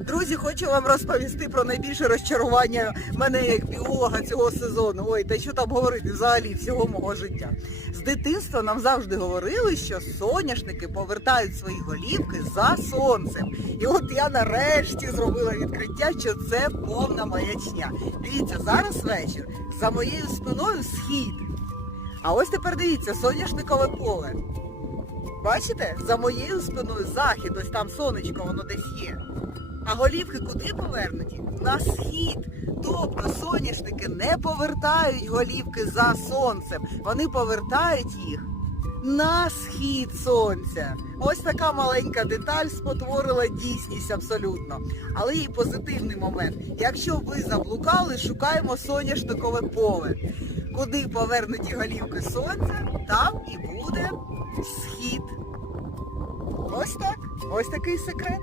Друзі, хочу вам розповісти про найбільше розчарування мене як біолога цього сезону. Ой, та що там говорити взагалі всього мого життя. З дитинства нам завжди говорили, що соняшники повертають свої голівки за сонцем. І от я нарешті зробила відкриття, що це повна маячня. Дивіться, зараз вечір. За моєю спиною схід. А ось тепер дивіться, соняшникове поле. Бачите? За моєю спиною захід, ось там сонечко, воно десь є. А голівки куди повернуті? На схід. Тобто соняшники не повертають голівки за сонцем. Вони повертають їх на схід сонця. Ось така маленька деталь спотворила дійсність абсолютно. Але і позитивний момент. Якщо ви заблукали, шукаємо соняшникове поле. Куди повернуті голівки сонця, там і буде схід. Ось так. Ось такий секрет.